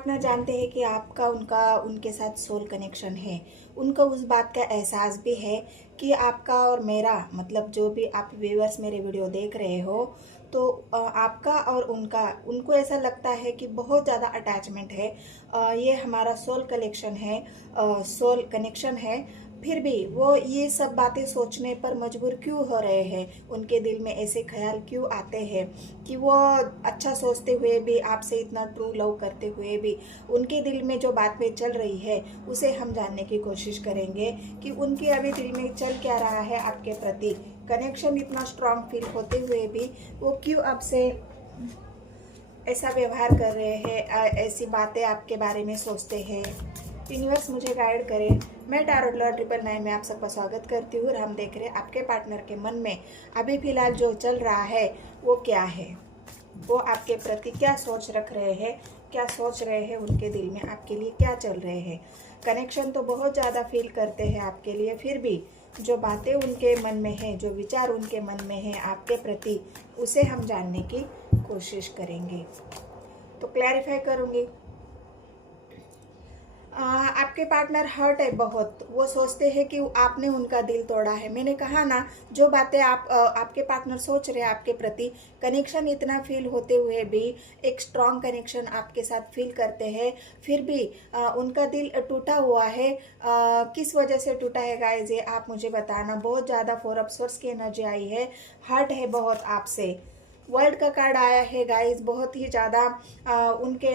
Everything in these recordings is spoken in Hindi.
पार्टनर जानते हैं कि आपका उनका उनके साथ सोल कनेक्शन है। उनको उस बात का एहसास भी है कि आपका और मेरा मतलब जो भी आप व्यूअर्स मेरे वीडियो देख रहे हो, तो आपका और उनका उनको ऐसा लगता है कि बहुत ज़्यादा अटैचमेंट है। ये हमारा सोल कलेक्शन है, सोल कनेक्शन है। फिर भी वो ये सब बातें सोचने पर मजबूर क्यों हो रहे हैं, उनके दिल में ऐसे ख्याल क्यों आते हैं कि वो अच्छा सोचते हुए भी, आपसे इतना ट्रू लव करते हुए भी उनके दिल में जो बातें चल रही है उसे हम जानने की कोशिश करेंगे कि उनके अभी दिल में चल क्या रहा है आपके प्रति। कनेक्शन इतना स्ट्रांग फील होते हुए भी वो क्यों आपसे ऐसा व्यवहार कर रहे हैं, ऐसी बातें आपके बारे में सोचते हैं। यूनिवर्स मुझे गाइड करे। मैं टैरोट लॉर्ड 999 में आप सबका स्वागत करती हूँ और हम देख रहे हैं आपके पार्टनर के मन में अभी फिलहाल जो चल रहा है वो क्या है। वो आपके प्रति क्या सोच रख रहे हैं, क्या सोच रहे हैं, उनके दिल में आपके लिए क्या चल रहे हैं। कनेक्शन तो बहुत ज़्यादा फील करते हैं आपके लिए, फिर भी जो बातें उनके मन में हैं, जो विचार उनके मन में हैं आपके प्रति, उसे हम जानने की कोशिश करेंगे। तो क्लैरिफाई करूँगी। आपके पार्टनर हर्ट है बहुत। वो सोचते हैं कि आपने उनका दिल तोड़ा है। मैंने कहा ना, जो बातें आपके पार्टनर सोच रहे हैं आपके प्रति, कनेक्शन इतना फील होते हुए भी, एक स्ट्रॉन्ग कनेक्शन आपके साथ फील करते हैं, फिर भी उनका दिल टूटा हुआ है। किस वजह से टूटा है गाइस, ये आप मुझे बताना। बहुत ज़्यादा 4 ऑफ सोर्स की एनर्जी आई है, हर्ट है बहुत आपसे। वर्ल्ड का कार्ड आया है गाइस। बहुत ही ज़्यादा उनके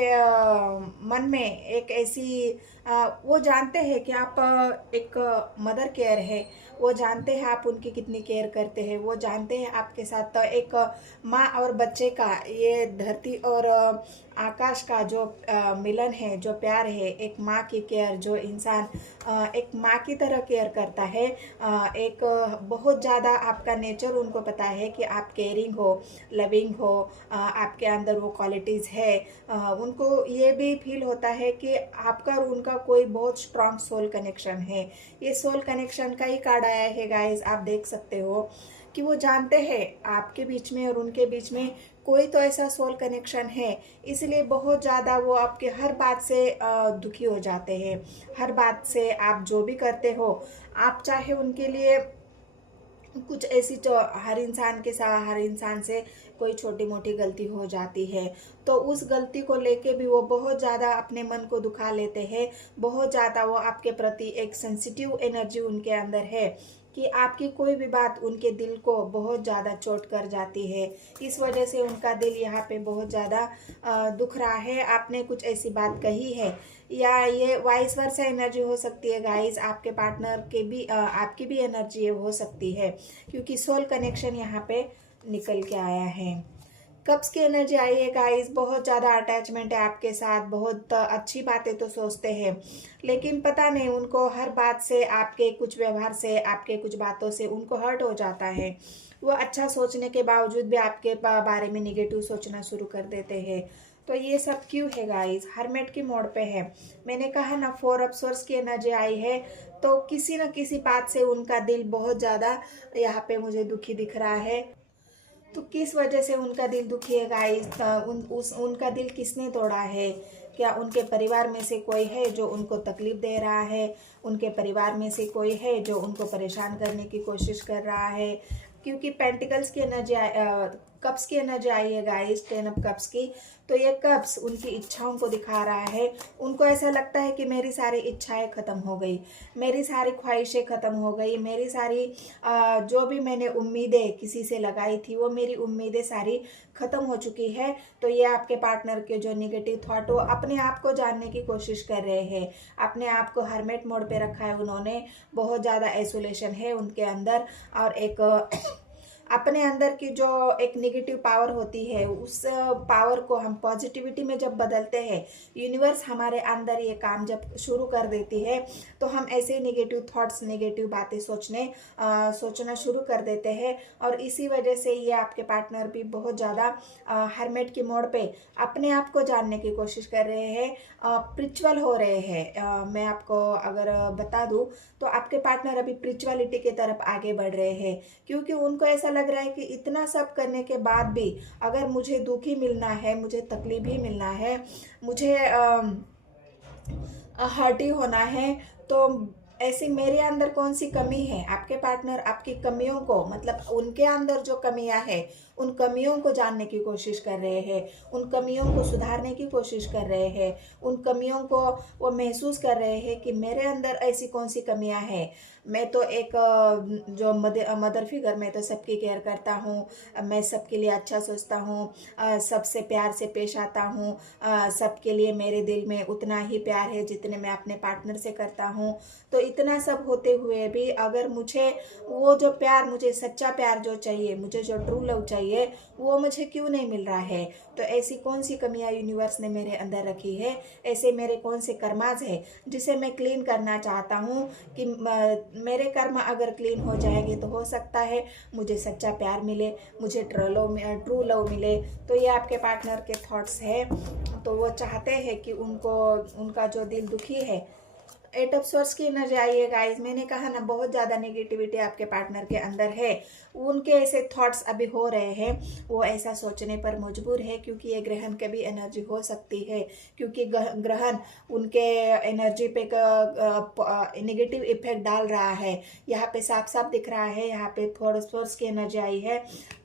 मन में एक ऐसी वो जानते हैं कि आप एक मदर केयर है। वो जानते हैं आप उनकी कितनी केयर करते हैं। वो जानते हैं आपके साथ एक माँ और बच्चे का, ये धरती और आकाश का जो मिलन है, जो प्यार है, एक माँ की केयर, जो इंसान एक माँ की तरह केयर करता है। एक बहुत ज़्यादा आपका नेचर उनको पता है कि आप केयरिंग हो, लविंग हो, आपके अंदर वो क्वालिटीज़ है। उनको ये भी फील होता है कि आपका और उनका कोई बहुत स्ट्रांग सोल कनेक्शन है। ये सोल कनेक्शन का ही कार्ड आया है गाइस, आप देख सकते हो कि वो जानते हैं आपके बीच में और उनके बीच में कोई तो ऐसा सोल कनेक्शन है। इसलिए बहुत ज़्यादा वो आपके हर बात से दुखी हो जाते हैं। हर बात से, आप जो भी करते हो, आप चाहे उनके लिए कुछ ऐसी, तो हर इंसान के साथ, हर इंसान से कोई छोटी मोटी गलती हो जाती है, तो उस गलती को लेके भी वो बहुत ज़्यादा अपने मन को दुखा लेते हैं। बहुत ज़्यादा वो आपके प्रति एक सेंसिटिव एनर्जी उनके अंदर है कि आपकी कोई भी बात उनके दिल को बहुत ज़्यादा चोट कर जाती है। इस वजह से उनका दिल यहाँ पे बहुत ज़्यादा दुख रहा है। आपने कुछ ऐसी बात कही है, या ये वाइस वर्सा एनर्जी हो सकती है गाइस। आपके पार्टनर के भी आपकी भी एनर्जी हो सकती है, क्योंकि सोल कनेक्शन यहाँ पे निकल के आया है। कप्स की एनर्जी आई है गाइस। बहुत ज़्यादा अटैचमेंट है आपके साथ, बहुत अच्छी बातें तो सोचते हैं, लेकिन पता नहीं उनको हर बात से, आपके कुछ व्यवहार से, आपके कुछ बातों से उनको हर्ट हो जाता है। वो अच्छा सोचने के बावजूद भी आपके बारे में निगेटिव सोचना शुरू कर देते हैं। तो ये सब क्यों है गाइस, हरमेट की मोड़ पे है। मैंने कहा ना, 4 ऑफ सोर्स की एनर्जी आई है, तो किसी न किसी बात से उनका दिल बहुत ज़्यादा यहाँ पे मुझे दुखी दिख रहा है। तो किस वजह से उनका दिल दुखी है गाइस, उनका दिल किसने तोड़ा है। क्या उनके परिवार में से कोई है जो उनको तकलीफ दे रहा है, उनके परिवार में से कोई है जो उनको परेशान करने की कोशिश कर रहा है। क्योंकि पेंटिकल्स की एनर्जी, कप्स की एनर्जी आई है गाइस, 10 ऑफ कप्स की। तो ये कप्स उनकी इच्छाओं को दिखा रहा है। उनको ऐसा लगता है कि मेरी सारी इच्छाएं ख़त्म हो गई, मेरी सारी ख्वाहिशें ख़त्म हो गई, मेरी सारी जो भी मैंने उम्मीदें किसी से लगाई थी, वो मेरी उम्मीदें सारी ख़त्म हो चुकी है। तो ये आपके पार्टनर के जो निगेटिव थॉट, वो अपने आप को जानने की कोशिश कर रहे हैं। अपने आप को हरमेट मोड पे रखा है उन्होंने। बहुत ज़्यादा आइसोलेशन है उनके अंदर, और एक अपने अंदर की जो एक नेगेटिव पावर होती है, उस पावर को हम पॉजिटिविटी में जब बदलते हैं, यूनिवर्स हमारे अंदर ये काम जब शुरू कर देती है, तो हम ऐसे नेगेटिव थॉट्स, नेगेटिव बातें सोचना शुरू कर देते हैं। और इसी वजह से ये आपके पार्टनर भी बहुत ज़्यादा हरमेट की मोड़ पे अपने आप को जानने की कोशिश कर रहे हैं, प्रिचुअल हो रहे हैं। मैं आपको अगर बता दूं, तो आपके पार्टनर अभी प्रिचुअलिटी की तरफ आगे बढ़ रहे हैं, क्योंकि उनको ऐसा लग रहा है कि इतना सब करने के बाद भी अगर मुझे दुखी मिलना है, मुझे तकलीफ ही मिलना है, मुझे हर्टी होना है, तो ऐसी मेरे अंदर कौन सी कमी है? आपके पार्टनर आपकी कमियों को, मतलब उनके अंदर जो कमियां हैं, उन कमियों को जानने की कोशिश कर रहे हैं, उन कमियों को सुधारने की कोशिश कर रहे हैं, उन कमियों को वो महसूस कर रहे हैं कि मेरे अंदर ऐसी कौन सी कमियां हैं। मैं तो एक जो मदर फिगर, मैं तो सबकी केयर करता हूँ, मैं सबके लिए अच्छा सोचता हूँ, सबसे प्यार से पेश आता हूँ, सबके लिए मेरे दिल में उतना ही प्यार है जितने मैं अपने पार्टनर से करता हूँ। तो इतना सब होते हुए भी अगर मुझे वो जो प्यार, मुझे सच्चा प्यार जो चाहिए, मुझे जो ट्रू लव चाहिए, वो मुझे क्यों नहीं मिल रहा है? तो ऐसी कौन सी कमियां यूनिवर्स ने मेरे अंदर रखी है? ऐसे मेरे कौन से कर्माज है जिसे मैं क्लीन करना चाहता हूँ कि मेरे कर्म अगर क्लीन हो जाएंगे तो हो सकता है मुझे सच्चा प्यार मिले, मुझे ट्रू लव मिले। तो ये आपके पार्टनर के थॉट्स है। तो वो चाहते हैं कि उनका जो दिल दुखी है। 8 ऑफ सोर्स की एनर्जी आई है गाइस। मैंने कहा ना, बहुत ज़्यादा नेगेटिविटी आपके पार्टनर के अंदर है। उनके ऐसे थॉट्स अभी हो रहे हैं, वो ऐसा सोचने पर मजबूर है क्योंकि ये ग्रहण की भी एनर्जी हो सकती है, क्योंकि ग्रहण उनके एनर्जी पे नेगेटिव इफेक्ट डाल रहा है। यहाँ पे साफ साफ दिख रहा है, यहाँ पे थोड़ा सोर्स की एनर्जी आई है।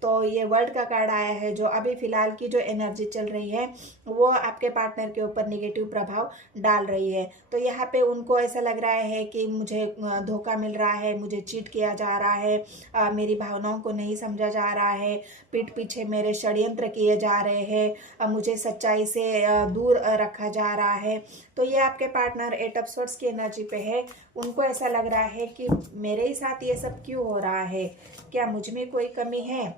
तो ये वर्ल्ड का कार्ड आया है, जो अभी फिलहाल की जो एनर्जी चल रही है वो आपके पार्टनर के ऊपर नेगेटिव प्रभाव डाल रही है। तो यहाँ पे उनको ऐसा लग रहा है कि मुझे धोखा मिल रहा है, मुझे चीट किया जा रहा है, मेरी भावनाओं को नहीं समझा जा रहा है, पीठ पीछे मेरे षड्यंत्र किए जा रहे हैं, मुझे सच्चाई से दूर रखा जा रहा है। तो ये आपके पार्टनर 8 ऑफ सोर्ड्स की एनर्जी पे है। उनको ऐसा लग रहा है कि मेरे ही साथ ये सब क्यों हो रहा है, क्या मुझ में कोई कमी है?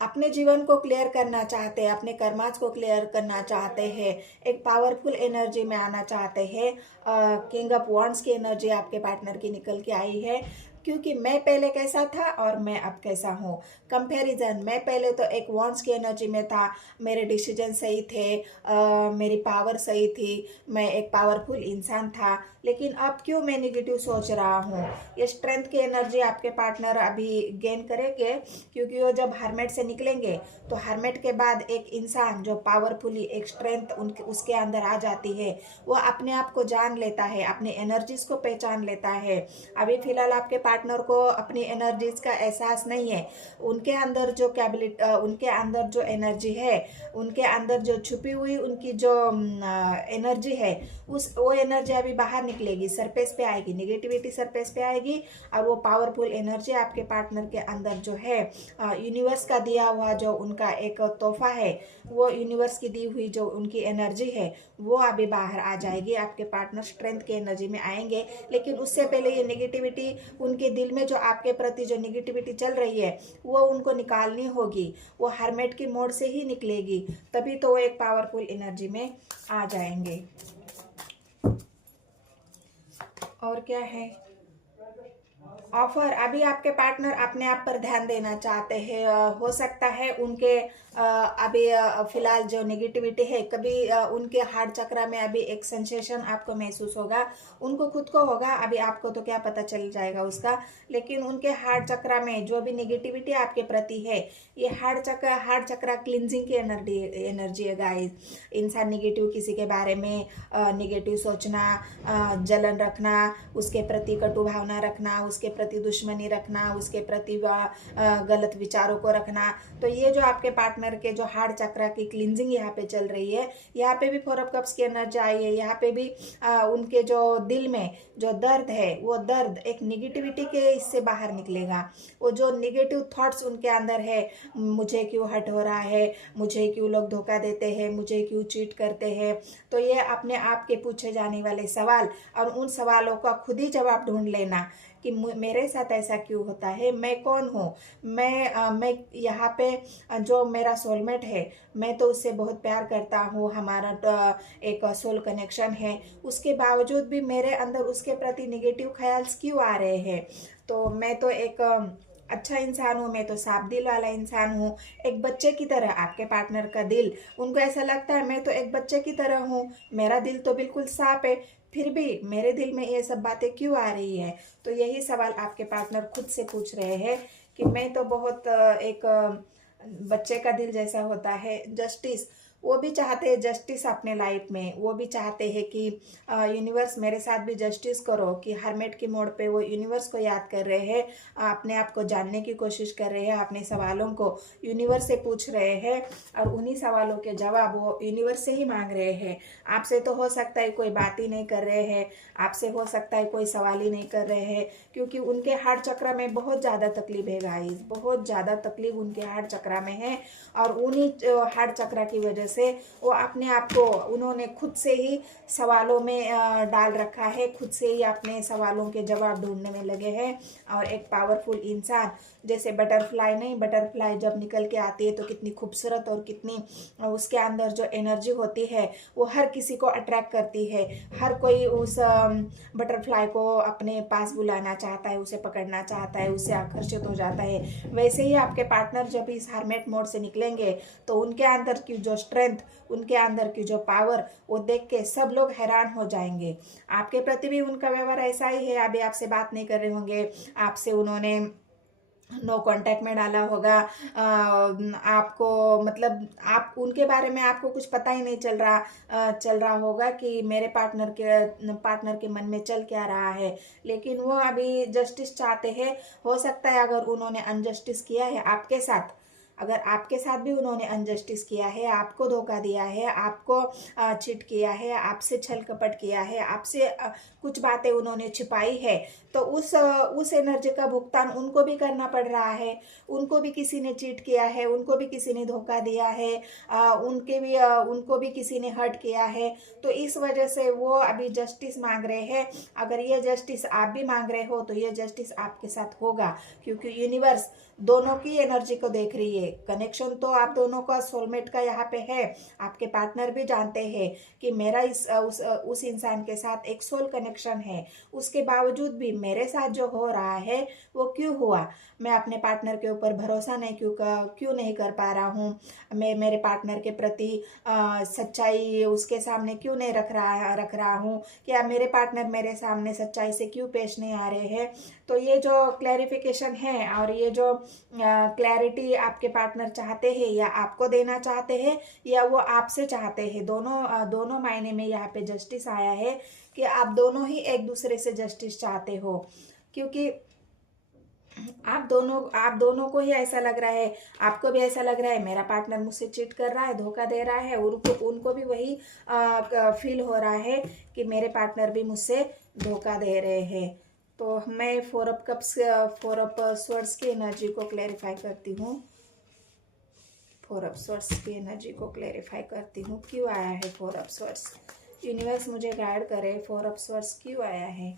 अपने जीवन को क्लियर करना चाहते हैं, अपने कर्माज को क्लियर करना चाहते हैं, एक पावरफुल एनर्जी में आना चाहते हैं। किंग ऑफ वॉन्ड्स की एनर्जी आपके पार्टनर की निकल के आई है, क्योंकि मैं पहले कैसा था और मैं अब कैसा हूँ। कंपैरिजन, मैं पहले तो एक वॉन्ड्स की एनर्जी में था, मेरे डिसीजन सही थे, मेरी पावर सही थी, मैं एक पावरफुल इंसान था, लेकिन अब क्यों मैं नेगेटिव सोच रहा हूँ? ये स्ट्रेंथ की एनर्जी आपके पार्टनर अभी गेन करेंगे, क्योंकि वो जब हर्मेट से निकलेंगे तो हर्मेट के बाद एक इंसान जो पावरफुली एक स्ट्रेंथ उसके अंदर आ जाती है, वो अपने आप को जान लेता है, अपने एनर्जीज को पहचान लेता है। अभी फिलहाल आपके पार्टनर को अपनी एनर्जीज का एहसास नहीं है। उनके अंदर जो उनके अंदर जो एनर्जी है, उनके अंदर जो छुपी हुई उनकी जो एनर्जी है, वो एनर्जी अभी बाहर निकलेगी, सरफेस पे आएगी, नेगेटिविटी सरफेस पे आएगी, और वो पावरफुल एनर्जी आपके पार्टनर के अंदर जो है, यूनिवर्स का दिया हुआ जो उनका एक तोहफा है, वो यूनिवर्स की दी हुई जो उनकी एनर्जी है, वो अभी बाहर आ जाएगी। आपके पार्टनर स्ट्रेंथ की एनर्जी में आएंगे, लेकिन उससे पहले ये नेगेटिविटी, उनके दिल में जो आपके प्रति जो नेगेटिविटी चल रही है, वो उनको निकालनी होगी। वो हर्मेट की मोड से ही निकलेगी, तभी तो वो एक पावरफुल एनर्जी में आ जाएंगे। और क्या है? ऑफर, अभी आपके पार्टनर अपने आप पर ध्यान देना चाहते हैं। हो सकता है उनके अभी फिलहाल जो नेगेटिविटी है, कभी उनके हार्ट चक्र में अभी एक सेंसेशन आपको महसूस होगा, उनको खुद को होगा, अभी आपको तो क्या पता चल जाएगा उसका, लेकिन उनके हार्ट चक्र में जो भी नेगेटिविटी आपके प्रति है, ये हार्ट चक्र क्लिनजिंग की एनर्जी है गाइस। इंसान नेगेटिव किसी के बारे में नेगेटिव सोचना, जलन रखना, उसके प्रति कटु भावना रखना, उसके प्रति दुश्मनी रखना, उसके प्रति गलत विचारों को रखना, तो ये जो आपके पार्टनर के जो हार्ट चक्र की क्लींजिंग यहाँ पे चल रही है, यहाँ पे भी 4 ऑफ कप्स की एनर्जी आई है। यहाँ पे भी उनके जो दिल में जो दर्द है, वो दर्द एक नेगेटिविटी के इससे बाहर निकलेगा। वो जो नेगेटिव थॉट्स उनके अंदर है, मुझे क्यों हर्ट हो रहा है, मुझे क्यों लोग धोखा देते हैं, मुझे क्यों चीट करते हैं, तो ये अपने आप के पूछे जाने वाले सवाल, और उन सवालों का खुद ही जवाब ढूंढ लेना कि मेरे साथ ऐसा क्यों होता है, मैं कौन हूँ, मैं यहाँ पे जो मेरा सोलमेट है, मैं तो उससे बहुत प्यार करता हूँ, हमारा एक सोल कनेक्शन है, उसके बावजूद भी मेरे अंदर उसके प्रति नेगेटिव ख्याल क्यों आ रहे हैं। तो मैं तो एक अच्छा इंसान हूँ, मैं तो साफ दिल वाला इंसान हूँ, एक बच्चे की तरह। आपके पार्टनर का दिल, उनको ऐसा लगता है मैं तो एक बच्चे की तरह हूँ, मेरा दिल तो बिल्कुल साफ है, फिर भी मेरे दिल में ये सब बातें क्यों आ रही है। तो यही सवाल आपके पार्टनर खुद से पूछ रहे हैं कि मैं तो बहुत एक बच्चे का दिल जैसा होता है। जस्टिस, वो भी चाहते हैं जस्टिस अपने लाइफ में, वो भी चाहते हैं कि यूनिवर्स मेरे साथ भी जस्टिस करो, कि हरमेट के मोड़ पे वो यूनिवर्स को याद कर रहे हैं, अपने आप को जानने की कोशिश कर रहे हैं, अपने सवालों को यूनिवर्स से पूछ रहे हैं और उन्हीं सवालों के जवाब वो यूनिवर्स से ही मांग रहे हैं। आपसे तो हो सकता है कोई बात ही नहीं कर रहे हैं, आपसे हो सकता है कोई सवाल ही नहीं कर रहे हैं, क्योंकि उनके हार्ट चक्र में बहुत ज़्यादा तकलीफ है गाइस, बहुत ज़्यादा तकलीफ उनके हार्ट चक्र में है। और उन्हीं हार्ट चक्र की वजह से वो अपने आप को उन्होंने खुद से ही सवालों में डाल रखा है, खुद से ही अपने सवालों के जवाब ढूंढने में लगे हैं। और एक पावरफुल इंसान, जैसे बटरफ्लाई नहीं, बटरफ्लाई जब निकल के आती है तो कितनी खूबसूरत और कितनी उसके अंदर जो एनर्जी होती है वो हर किसी को अट्रैक्ट करती है। हर कोई उस बटरफ्लाई को अपने पास बुलाना चाहता है, उसे पकड़ना चाहता है, उससे आकर्षित हो जाता है। वैसे ही आपके पार्टनर जब इस हरमेट मोड से निकलेंगे तो उनके अंदर की जो स्ट्रेंथ, उनके अंदर की जो पावर, वो देख के सब लोग हैरान हो जाएंगे। आपके प्रति भी उनका व्यवहार ऐसा ही है। अभी आपसे बात नहीं कर रहे होंगे, आपसे उन्होंने नो कांटेक्ट में डाला होगा, आपको मतलब आप उनके बारे में आपको कुछ पता ही नहीं चल रहा होगा कि मेरे पार्टनर के मन में चल क्या रहा है। लेकिन वो अभी जस्टिस चाहते हैं। हो सकता है अगर उन्होंने अनजस्टिस किया है आपके साथ, अगर आपके साथ भी उन्होंने अनजस्टिस किया है, आपको धोखा दिया है, आपको चिट किया है, आपसे छल कपट किया है, आपसे कुछ बातें उन्होंने छिपाई है, तो उस एनर्जी का भुगतान उनको भी करना पड़ रहा है। उनको भी किसी ने चीट किया है, उनको भी किसी ने धोखा दिया है, उनको भी किसी ने हर्ट किया है। तो इस वजह से वो अभी जस्टिस मांग रहे हैं। अगर ये जस्टिस आप भी मांग रहे हो तो ये जस्टिस आपके साथ होगा, क्योंकि यूनिवर्स दोनों की एनर्जी को देख रही है। कनेक्शन तो आप दोनों का सोलमेट का यहाँ पे है। आपके पार्टनर भी जानते हैं कि मेरा उस इंसान के साथ एक सोल कनेक्शन है। उसके बावजूद भी मेरे साथ जो हो रहा है वो क्यों हुआ, मैं अपने पार्टनर के ऊपर भरोसा क्यों नहीं कर पा रहा हूँ, मैं मेरे पार्टनर के प्रति सच्चाई उसके सामने क्यों नहीं रख रहा हूँ, क्या मेरे पार्टनर मेरे सामने सच्चाई से क्यों पेश नहीं आ रहे हैं। तो ये जो क्लैरिफिकेशन है और ये जो क्लैरिटी आपके पार्टनर चाहते हैं, या आपको देना चाहते हैं या वो आपसे चाहते हैं, दोनों मायने में यहाँ पे जस्टिस आया है कि आप दोनों ही एक दूसरे से जस्टिस चाहते हो। क्योंकि आप दोनों को ही ऐसा लग रहा है, आपको भी ऐसा लग रहा है मेरा पार्टनर मुझसे चीट कर रहा है, धोखा दे रहा है, उनको भी वही फील हो रहा है कि मेरे पार्टनर भी मुझसे धोखा दे रहे हैं। तो मैं फोर ऑफ स्वर्ड्स की एनर्जी को क्लैरिफाई करती हूँ। फोर ऑफ स्वर्ड्स की एनर्जी को क्लैरिफाई करती हूँ। क्यों आया है फोर ऑफ स्वर्ड्स? यूनिवर्स मुझे गाइड करे, फोर ऑफ स्वर्ड्स क्यों आया है?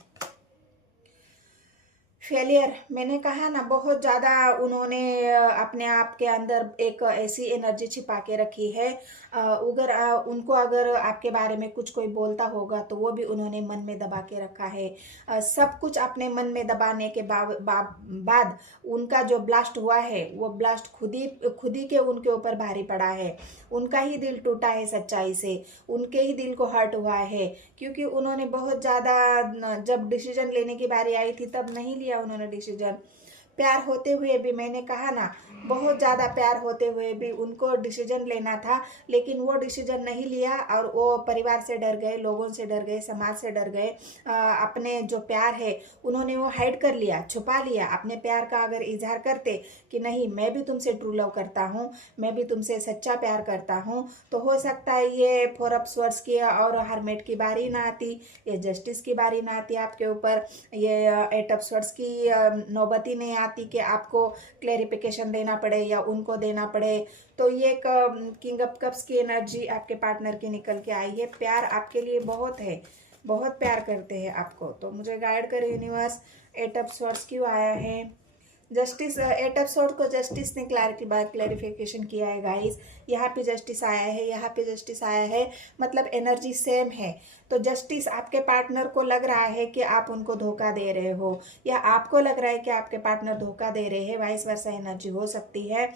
फेलियर, मैंने कहा ना, बहुत ज़्यादा उन्होंने अपने आप के अंदर एक ऐसी एनर्जी छिपा के रखी है। उनको अगर आपके बारे में कुछ कोई बोलता होगा तो वो भी उन्होंने मन में दबा के रखा है। सब कुछ अपने मन में दबाने के बाद उनका जो ब्लास्ट हुआ है वो ब्लास्ट खुद ही के उनके ऊपर भारी पड़ा है। उनका ही दिल टूटा है सच्चाई से, उनके ही दिल को हर्ट हुआ है, क्योंकि उन्होंने बहुत ज़्यादा, जब डिसीजन लेने की बारी आई थी तब नहीं लिया उन्होंने डिसीजन। प्यार होते हुए भी, मैंने कहा ना, बहुत ज़्यादा प्यार होते हुए भी उनको डिसीजन लेना था, लेकिन वो डिसीजन नहीं लिया और वो परिवार से डर गए, लोगों से डर गए, समाज से डर गए। अपने जो प्यार है उन्होंने वो हाइड कर लिया, छुपा लिया। अपने प्यार का अगर इजहार करते कि नहीं मैं भी तुमसे ट्रू लव करता हूँ, मैं भी तुमसे सच्चा प्यार करता हूँ, तो हो सकता है ये फोर ऑफ स्वर्ड्स की और हरमेट की बारी ना आती, ये जस्टिस की बारी ना आती आपके ऊपर, ये एट ऑफ स्वर्ड्स की नौबती नहीं आती कि आपको क्लैरिफिकेशन देना पड़े या उनको देना पड़े। तो ये किंग ऑफ कप्स की एनर्जी आपके पार्टनर की निकल के आई है। प्यार आपके लिए बहुत है, बहुत प्यार करते हैं आपको। तो मुझे गाइड करे यूनिवर्स, एट ऑफ स्वॉर्ड्स क्यों आया है? जस्टिस, एट ऑफ स्वॉर्ड को जस्टिस ने क्लैरिफिकेशन किया है गाइस। यहाँ पे जस्टिस आया है, यहाँ पे जस्टिस आया है, मतलब एनर्जी सेम है। तो जस्टिस, आपके पार्टनर को लग रहा है कि आप उनको धोखा दे रहे हो, या आपको लग रहा है कि आपके पार्टनर धोखा दे रहे हैं, वाइस वर्सा एनर्जी हो सकती है।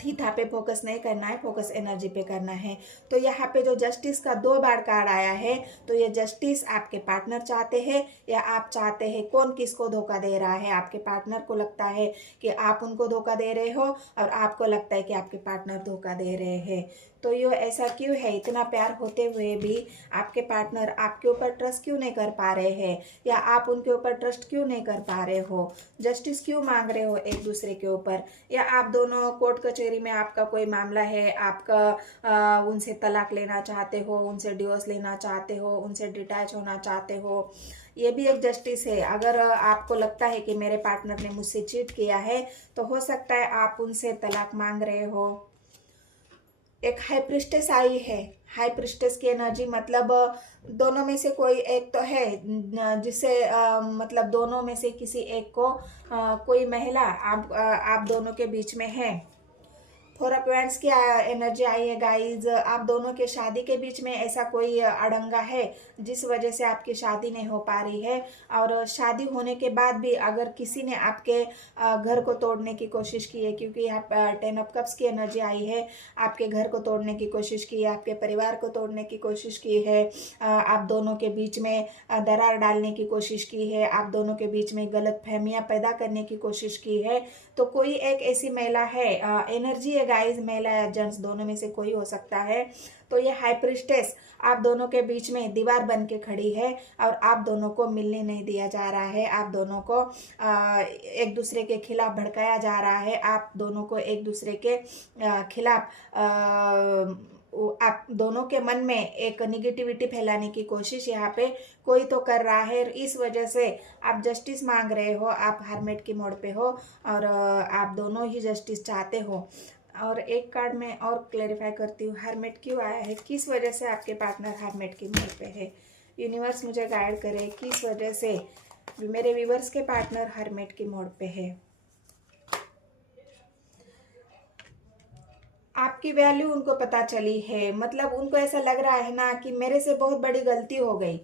थीथा पे फोकस नहीं करना है, फोकस एनर्जी पे करना है। तो यहाँ पे जो जस्टिस का 2 बार कार्ड आया है, तो ये जस्टिस आपके पार्टनर चाहते हैं या आप चाहते हैं। कौन किसको धोखा दे रहा है? आपके पार्टनर को लगता है कि आप उनको धोखा दे रहे हो और आपको लगता है कि आपके पार्टनर धोखा दे रहे हैं। तो ये ऐसा क्यों है? इतना प्यार होते हुए भी आपके पार्टनर आपके ऊपर ट्रस्ट क्यों नहीं कर पा रहे हैं, या आप उनके ऊपर ट्रस्ट क्यों नहीं कर पा रहे हो? जस्टिस क्यों मांग रहे हो एक दूसरे के ऊपर? या आप दोनों कोर्ट कचहरी में आपका कोई मामला है, आपका उनसे तलाक लेना चाहते हो, उनसे डिवोर्स लेना चाहते हो, उनसे डिटैच होना चाहते हो। ये भी एक जस्टिस है। अगर आपको लगता है कि मेरे पार्टनर ने मुझसे चीट किया है, तो हो सकता है आप उनसे तलाक मांग रहे हो। एक हाई प्रिस्टेस आई है। हाई प्रिस्टेस की एनर्जी मतलब दोनों में से कोई एक तो है जिससे मतलब दोनों में से किसी एक को कोई महिला आप दोनों के बीच में है। 4 ऑफ वांड्स की एनर्जी आई है गाइज। आप दोनों के शादी के बीच में ऐसा कोई अड़ंगा है जिस वजह से आपकी शादी नहीं हो पा रही है। और शादी होने के बाद भी अगर किसी ने आपके घर को तोड़ने की कोशिश की है, क्योंकि यहाँ 10 ऑफ कप्स की एनर्जी आई है। आपके घर को तोड़ने की कोशिश की है, आपके परिवार को तोड़ने की कोशिश की है, आप दोनों के बीच में दरार डालने की कोशिश की है, आप दोनों के बीच में गलत फहमियाँ पैदा करने की कोशिश की है। तो कोई एक ऐसी महिला है, एनर्जी है गाइज, महिला या जेंट्स दोनों में से कोई हो सकता है। तो ये हाई प्रिस्टेस आप दोनों के बीच में दीवार बन के खड़ी है और आप दोनों को मिलने नहीं दिया जा रहा है। आप दोनों को एक दूसरे के खिलाफ भड़काया जा रहा है। आप दोनों को एक दूसरे के खिलाफ आप दोनों के मन में एक निगेटिविटी फैलाने की कोशिश यहाँ पे कोई तो कर रहा है। इस वजह से आप जस्टिस मांग रहे हो, आप हरमेट की मोड़ पे हो और आप दोनों ही जस्टिस चाहते हो। और एक कार्ड में और क्लैरिफाई करती हूँ, हरमेट क्यों आया है, किस वजह से आपके पार्टनर हरमेट की मोड़ पे है। यूनिवर्स मुझे गाइड करे किस वजह से मेरे व्यूवर्स के पार्टनर हरमेट की मोड़ पे है। आपकी वैल्यू उनको पता चली है, मतलब उनको ऐसा लग रहा है ना कि मेरे से बहुत बड़ी गलती हो गई,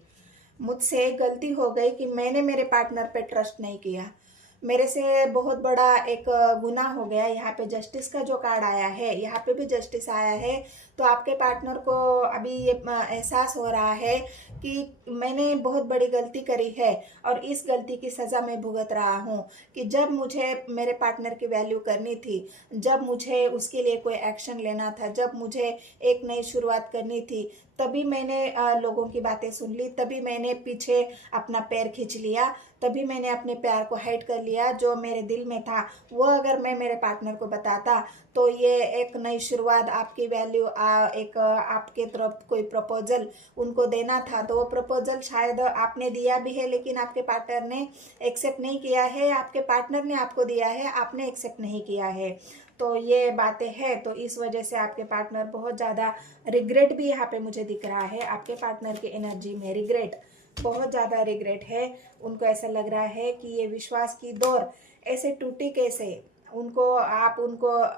मुझसे एक गलती हो गई कि मैंने मेरे पार्टनर पे ट्रस्ट नहीं किया, मेरे से बहुत बड़ा एक गुनाह हो गया। यहाँ पे जस्टिस का जो कार्ड आया है, यहाँ पे भी जस्टिस आया है। तो आपके पार्टनर को अभी ये एहसास हो रहा है कि मैंने बहुत बड़ी गलती करी है और इस गलती की सज़ा मैं भुगत रहा हूँ। कि जब मुझे मेरे पार्टनर की वैल्यू करनी थी, जब मुझे उसके लिए कोई एक्शन लेना था, जब मुझे एक नई शुरुआत करनी थी, तभी मैंने लोगों की बातें सुन ली, तभी मैंने पीछे अपना पैर खींच लिया, तभी मैंने अपने प्यार को हाइड कर लिया। जो मेरे दिल में था वो अगर मैं मेरे पार्टनर को बताता तो ये एक नई शुरुआत, आपकी वैल्यू, एक आपके तरफ कोई प्रपोजल उनको देना था, तो वो प्रपोजल शायद आपने दिया भी है लेकिन आपके पार्टनर ने एक्सेप्ट नहीं किया है। आपके पार्टनर ने आपको दिया है, आपने एक्सेप्ट नहीं किया है। तो ये बातें हैं। तो इस वजह से आपके पार्टनर बहुत ज़्यादा रिग्रेट भी यहाँ पे मुझे दिख रहा है। आपके पार्टनर की एनर्जी में रिग्रेट, बहुत ज़्यादा रिग्रेट है। उनको ऐसा लग रहा है कि ये विश्वास की डोर ऐसे टूटी कैसे। उनको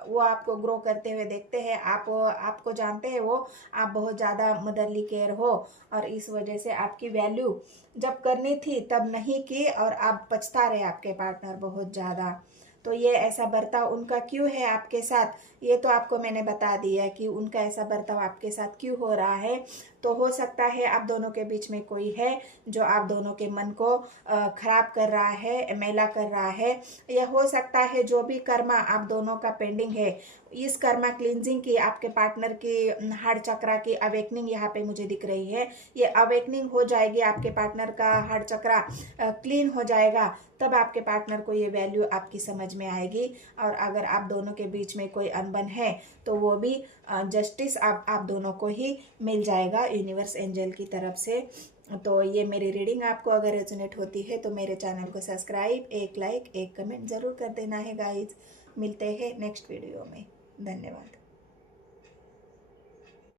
वो आपको ग्रो करते हुए देखते हैं, आपको जानते हैं, वो आप बहुत ज़्यादा मदरली केयर हो और इस वजह से आपकी वैल्यू जब करनी थी तब नहीं की और आप पछता रहे आपके पार्टनर बहुत ज़्यादा। तो ये ऐसा बर्ताव उनका क्यों है आपके साथ, ये तो आपको मैंने बता दिया कि उनका ऐसा बर्ताव आपके साथ क्यों हो रहा है। तो हो सकता है आप दोनों के बीच में कोई है जो आप दोनों के मन को खराब कर रहा है, मैला कर रहा है। या हो सकता है जो भी कर्मा आप दोनों का पेंडिंग है, इस कर्मा क्लिनजिंग की आपके पार्टनर की हार्ट चक्रा की अवेकनिंग यहाँ पे मुझे दिख रही है। ये अवेकनिंग हो जाएगी, आपके पार्टनर का हार्ट चक्रा क्लीन हो जाएगा, तब आपके पार्टनर को ये वैल्यू आपकी समझ में आएगी। और अगर आप दोनों के बीच में कोई अनबन है तो वो भी जस्टिस आप दोनों को ही मिल जाएगा यूनिवर्स एंजल की तरफ से। तो ये मेरी रीडिंग आपको अगर रेजोनेट होती है तो मेरे चैनल को सब्सक्राइब, एक लाइक, एक कमेंट ज़रूर कर देना है गाइज। मिलते हैं नेक्स्ट वीडियो में। धन्यवाद।